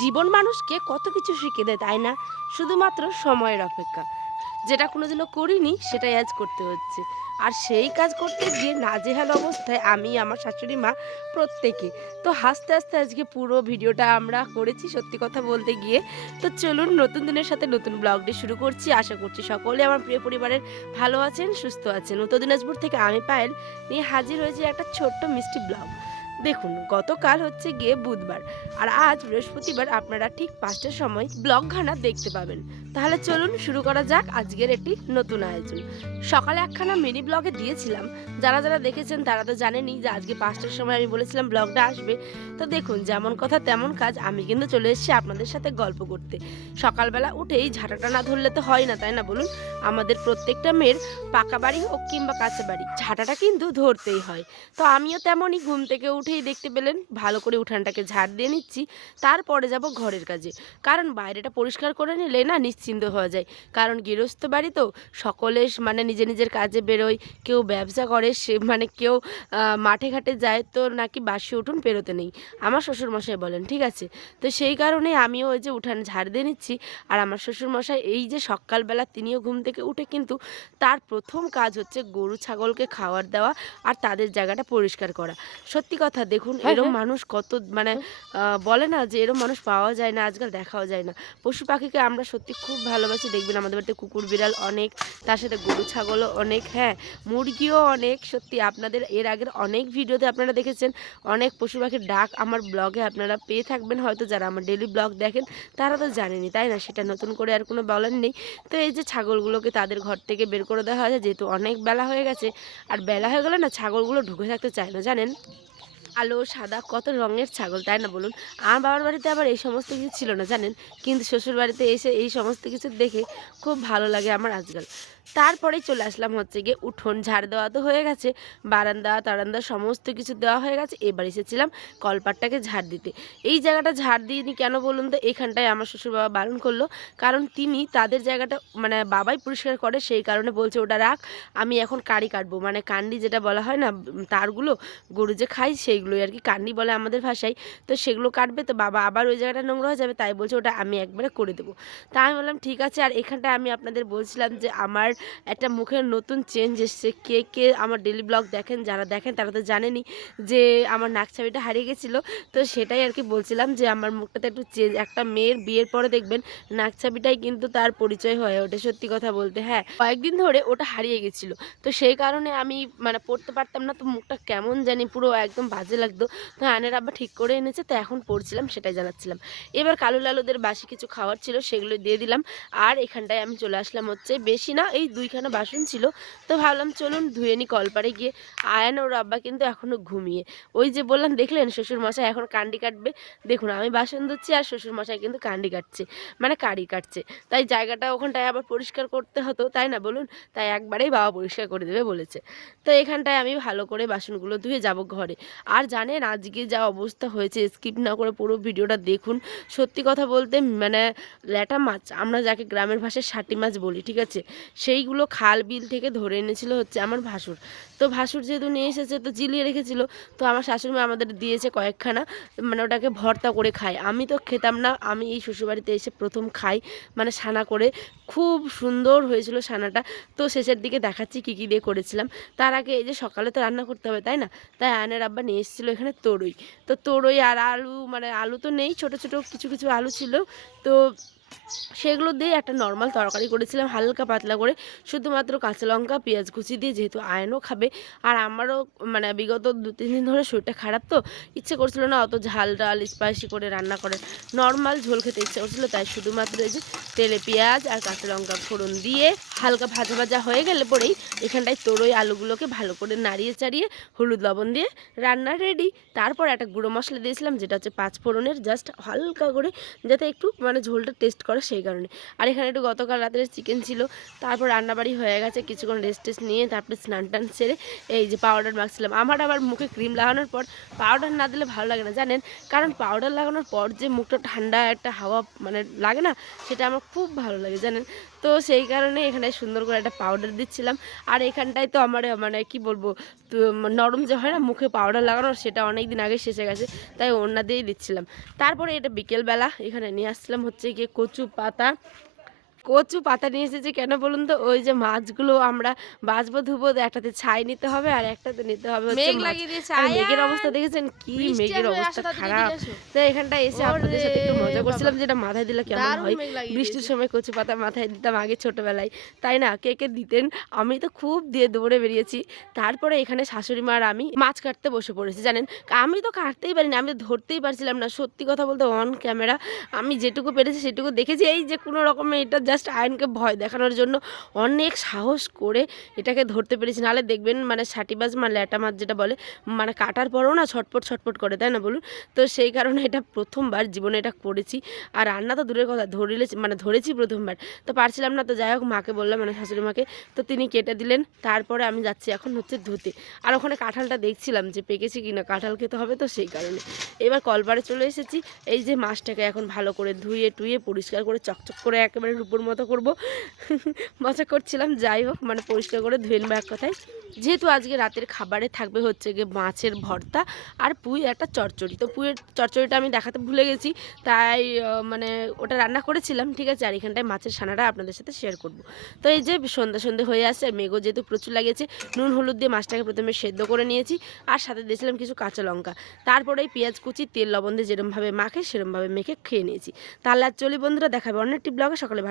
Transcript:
জীবন মানুষকে কত কিছু শিখিয়ে দেয় তাই না? শুধুমাত্র সময়ের অপেক্ষা। যেটা কোনোদিনও করিনি সেটাই আজ করতে হচ্ছে। আর সেই কাজ করতে গিয়ে নাজেহাল অবস্থায় আমি, আমার শাশুড়ি মা প্রত্যেকে। তো হাসতে, হাসতে আজকে পুরো ভিডিওটা আমরা করেছি সত্যি কথা বলতে গিয়ে। তো চলুন নতুন দিনের সাথে নতুন ব্লগটি শুরু করছি। আশা করছি সকলে আমার প্রিয় পরিবারের ভালো আছেন, সুস্থ আছেন। উত্তর দিনাজপুর থেকে আমি পায়েল নিয়ে হাজির হয়েছি একটা ছোট্ট মিষ্টি ব্লগ। দেখুন গতকাল হচ্ছে গিয়ে বুধবার আর আজ বৃহস্পতিবার আপনারা ঠিক ৫টার সময় ব্লগখানা দেখতে পাবেন। তাহলে চলুন শুরু করা যাক আজকের একটি নতুন আয়োজন। সকালে একখানা মিনি ব্লগে দিয়েছিলাম, যারা যারা দেখেছেন তারা তো জানেনই যে আজকে ৫টার সময় আমি বলেছিলাম ব্লগটা আসবে। তো দেখুন যেমন কথা তেমন কাজ, আমি কিন্তু চলে এসেছি আপনাদের সাথে গল্প করতে। সকালবেলা উঠেই ঝাঁটাটা না ধরলে তো হয় না, তাই না বলুন? আমাদের প্রত্যেকটা মেয়ের পাকা বাড়ি হোক কিংবা কাঁচা বাড়ি, ঝাঁটাটা কিন্তু ধরতেই হয়। তো আমিও তেমনই ঘুম থেকে উঠেই দেখতে পেলেন ভালো করে উঠানটাকে ঝাড় দিয়ে নিচ্ছি। তারপরে যাব ঘরের কাজে, কারণ বাইরেটা পরিষ্কার করে নিলে না নিশ্চিন্ত হওয়া যায়। কারণ গৃহস্থ বাড়ি তো সকলে মানে নিজের নিজের কাজে বেরোয়, কেউ ব্যবসা করে, সে মানে কেউ মাঠে ঘাটে যায়, তো নাকি বাসি উঠোন পেরোতে নেই, আমার শ্বশুরমশাই বলেন, ঠিক আছে? তো সেই কারণে আমিও ওই যে উঠান ঝাড় দিয়ে নিচ্ছি। আর আমার শ্বশুরমশাই এই যে সকালবেলা তিনিও ঘুম থেকে উঠে কিন্তু তার প্রথম কাজ হচ্ছে গরু ছাগলকে খাবার দেওয়া আর তাদের জায়গাটা পরিষ্কার করা। সত্যি কথা দেখুন এরম মানুষ কত মানে বলে না যে এরম মানুষ পাওয়া যায় না, আজকাল দেখাও যায় না। পশু পাখিকে আমরা সত্যি খুব ভালোবাসি, দেখবেন আমাদের বাড়িতে কুকুর বিড়াল অনেক, তার সাথে গরু ছাগলও অনেক, হ্যাঁ মুরগিও অনেক। সত্যি আপনাদের এর আগের অনেক ভিডিওতে আপনারা দেখেছেন অনেক পশু পাখির ডাক আমার ব্লগে আপনারা পেয়ে থাকবেন, হয়তো যারা আমার ডেলি ব্লগ দেখেন তারা তো জানেনই, তাই না? সেটা নতুন করে আর কোনো বলার নেই। তো এই যে ছাগলগুলোকে তাদের ঘর থেকে বের করে দেওয়া হয় যেহেতু অনেক বেলা হয়ে গেছে। আর বেলা হয়ে গেলে না ছাগলগুলো ঢুকে থাকতে চায় না, জানেন? কালো সাদা কত রঙের ছাগল, তাই না বলুন? আমার বাবার বাড়িতে আবার এই সমস্ত কিছু ছিল না, জানেন? কিন্তু শ্বশুর বাড়িতে এসে এই সমস্ত কিছু দেখে খুব ভালো লাগে আমার আজকাল। তারপরেই চলে আসলাম হচ্ছে গিয়ে উঠোন ঝাড় দেওয়া তো হয়ে গেছে, বারান্দা টারান্দা সমস্ত কিছু দেওয়া হয়ে গেছে, এবার এসেছিলাম কলপাটটাকে ঝাড় দিতে। এই জায়গাটা ঝাড় দিইনি কেন বলুন তো? এখানটায় আমার শ্বশুর বাবা বারণ করলো, কারণ তিনি তাদের জায়গাটা মানে বাবাই পরিষ্কার করে, সেই কারণে বলছে ওটা রাখ, আমি এখন কাড়ি কাটবো, মানে কান্ডি যেটা বলা হয় না, তারগুলো গরু যে খায় সেইগুলোই আর কি কান্ডি বলে আমাদের ভাষায়। তো সেগুলো কাটবে, তো বাবা আবার ওই জায়গাটা নোংরা হয়ে যাবে, তাই বলছে ওটা আমি একবারে করে দেবো। তা আমি বললাম ঠিক আছে। আর এখানটায় আমি আপনাদের বলছিলাম যে আমার একটা মুখের নতুন চেঞ্জ এসছে। কে কে আমার ডেলি ব্লগ দেখেন, যারা দেখেন তারা তো জানেনই যে আমার নাকছাবিটা হারিয়ে গেছিলো। তো সেটাই আর কি বলছিলাম যে আমার মুখটাতে একটু চেঞ্জ, একটা মেয়ের বিয়ের পরে দেখবেন নাকছাবিটাই কিন্তু তার পরিচয় হয়ে ওঠে, সত্যি কথা বলতে। হ্যাঁ কয়েকদিন ধরে ওটা হারিয়ে গেছিলো, তো সেই কারণে আমি মানে পড়তে পারতাম না, তো মুখটা কেমন জানি পুরো একদম বাজে লাগতো। তো আয়নের আব্বা ঠিক করে এনেছে, তো এখন পড়ছিলাম সেটাই জানাচ্ছিলাম। এবার কালু লালুদের বাসি কিছু খাওয়ার ছিল সেগুলো দিয়ে দিলাম। আর এখানটায় আমি চলে আসলাম হচ্ছে, বেশি না এই ২খানা বাসন ছিল, তো ভাবলাম চলুন ধুয়ে নি কলপারে গিয়ে। আয়ান ওর আব্বা কিন্তু এখনও ঘুমিয়ে। ওই যে বললাম দেখলেন শ্বশুর মশাই এখন কান্ডি কাটবে, দেখুন আমি বাসন ধুচ্ছি আর শ্বশুর মশাই কিন্তু কান্ডি কাটছে, মানে কাড়ি কাটছে। তাই জায়গাটা ওখানটায় আবার পরিষ্কার করতে হতো, তাই না বলুন? তাই একবারেই বাবা পরিষ্কার করে দেবে বলেছে। তো এখানটায় আমি ভালো করে বাসনগুলো ধুয়ে যাব ঘরে। আর জানেন আজকে যা অবস্থা হয়েছে, স্কিপ না করে পুরো ভিডিওটা দেখুন। সত্যি কথা বলতে মানে ল্যাটা মাছ, আমরা যাকে গ্রামের ভাষায় শাটি মাছ বলি, ঠিক আছে? সেইগুলো খাল বিল থেকে ধরে এনেছিল হচ্ছে আমার ভাসুর। তো ভাসুর যেহেতু নিয়ে এসেছে তো জিলিয়ে রেখেছিল, তো আমার শাশুড়িমা আমাদের দিয়েছে কয়েকখানা, মানে ওটাকে ভর্তা করে খায়। আমি তো খেতাম না, আমি এই শ্বশুরবাড়িতে এসে প্রথম খাই, মানে সানা করে। খুব সুন্দর হয়েছিল সানাটা। তো শেষের দিকে দেখাচ্ছি কী কী দিয়ে করেছিলাম। তার আগে এই যে সকালে তো রান্না করতে হবে, তাই না? তাই আয়নের আব্বা নিয়ে এসেছিলো এখানে তরই। তো তরই আর আলু, মানে আলু তো নেই, ছোট ছোট কিছু কিছু আলু ছিল। তো সেগুলো দিয়ে একটা নর্মাল তরকারি করেছিলাম হালকা পাতলা করে, শুধুমাত্র কাঁচা লঙ্কা পেঁয়াজ কুচি দিয়ে, যেহেতু আয়নও খাবে আর আমারও মানে বিগত ২-৩ দিন ধরে শরীরটা খারাপ, তো ইচ্ছে করছিল না অত ঝাল ডাল স্পাইসি করে রান্না করে, নর্মাল ঝোল খেতে ইচ্ছে করছিল। তাই শুধুমাত্র এই যে তেলে পেঁয়াজ আর কাঁচা লঙ্কা ফোড়ন দিয়ে হালকা ভাজা ভাজা হয়ে গেলে পরেই এখানটায় তরই আলুগুলোকে ভালো করে নাড়িয়ে চাড়িয়ে হলুদ লবণ দিয়ে রান্না রেডি। তারপর একটা গুঁড়ো মশলা দিয়েছিলাম যেটা হচ্ছে ৫ ফোড়নের, জাস্ট হালকা করে যাতে একটু মানে ঝোলটা টেস্ট করে সেই কারণে। আর এখানে একটু গতকাল রাতের চিকেন ছিল। তারপর রান্নাবাড়ি হয়ে গেছে, কিছুক্ষণ রেস্ট টেস্ট নিয়ে তারপরে স্নান টান সেরে এই যে পাউডার মাখছিলাম। আমার আবার মুখে ক্রিম লাগানোর পর পাউডার না দিলে ভালো লাগে না, জানেন? কারণ পাউডার লাগানোর পর যে মুখটা ঠান্ডা একটা হাওয়া মানে লাগে না, সেটা আমার খুব ভালো লাগে, জানেন? তো সেই কারণে এখানে সুন্দর করে একটা পাউডার দিচ্ছিলাম। আর এখানটায় তো আমার মানে কি বলবো, তো নরম যে হয় না মুখে পাউডার লাগানো, সেটা অনেক দিন আগে শেষ হয়ে গেছে, তাই ওড়না দিয়েই দিচ্ছিলাম। তারপরে এটা বিকেলবেলা এখানে নিয়ে আসছিলাম হচ্ছে গিয়ে কচু পাতা নিয়ে এসেছি কেন বলুন তো? ওই যে মাছগুলো আমরা বাছবো ধুবো, একটাতে ছাই নিতে হবে আর একটাতে নিতে হবে হচ্ছে মেঘ মাছ। লাগিয়ে দিয়েছে আর মেঘের অবস্থা আয়ান, দেখেনছেন কি? বৃষ্টি মেঘের আসবে, অবস্থা আসো তাড়াতাড়ি খারাপ। এদিকে এসো। তো এখানটায় এসে আপনাদের ওরে সাথে একটু মজা বাবা, করছিলাম যে এটা মাথায় দিলে কেমন দারুণ হয়। মেঘ লাগিয়ে বৃষ্টির দিয়েছে। সময় কচু পাতা মাথায় দিতাম আগে ছোটবেলায়, তাই না? কে কে দিতেন? আমি তো খুব দিয়ে দৌড়ে বেরিয়েছি। তারপরে এখানে শাশুড়ি মা আর আমি মাছ কাটতে বসে পড়েছি জানেন। আমি তো কাটতেই পারিনি, আমি তো ধরতেই পারছিলাম না। সত্যি কথা বলতে অন ক্যামেরা আমি যেটুকু পেরেছি সেটুকু দেখেছি। এই যে কোনো রকমে এটা জাস্ট আয়নকে ভয় দেখানোর জন্য অনেক সাহস করে এটাকে ধরতে পেরেছি। নাহলে দেখবেন মানে সাটিবাজ ল্যাটা মাছ যেটা বলে, মানে কাটার পরেও না ছটপট ছটপট করে, তাই না বলুন? তো সেই কারণে এটা প্রথমবার জীবনে এটা করেছি। আর রান্না তো দূরের কথা, ধরেছি প্রথমবার। তো পারছিলাম না, তো যাই হোক মাকে বললাম, মানে শাশুড়ি মাকে। তো তিনি কেটে দিলেন। তারপরে আমি যাচ্ছি এখন হচ্ছে ধুতে। আর ওখানে কাঁঠালটা দেখছিলাম যে পেকেছে কিনা, কাঁঠাল খেতে হবে তো সেই কারণে। এবার কলপাড়ে চলে এসেছি। এই যে মাছটাকে এখন ভালো করে ধুয়ে টুয়ে পরিষ্কার করে চকচক করে একেবারে রূপোর মতো করব। মজা করছিলাম, যাই হোক মানে পরিষ্কার করে ধুয়ে নেবো এক কথায়। যেহেতু আজকে রাতের খাবারে থাকবে হচ্ছে গিয়ে মাছের ভর্তা আর পুঁই একটা চচ্চড়ি। তো পুঁইয়ের চচ্চড়িটা আমি দেখাতে ভুলে গেছি, তাই মানে ওটা রান্না করেছিলাম, ঠিক আছে। আর এখানটায় মাছের ছানাটা আপনাদের সাথে শেয়ার করব। তো এই যে সন্ধ্যে হয়ে আসছে, আর মেঘও যেহেতু প্রচুর লাগিয়েছে, নুন হলুদ দিয়ে মাছটাকে প্রথমে সেদ্ধ করে নিয়েছি। আর সাথে দিয়েছিলাম কিছু কাঁচা লঙ্কা। তারপরে এই পেঁয়াজ কুচি তেল লবণ দিয়ে যেরমভাবে মাখে সেরমভাবে মেখে খেয়ে নিয়েছি। তাহলে আর চলি বন্ধুরা, দেখাবে অন্য একটি ব্লগে। সকালে ভালো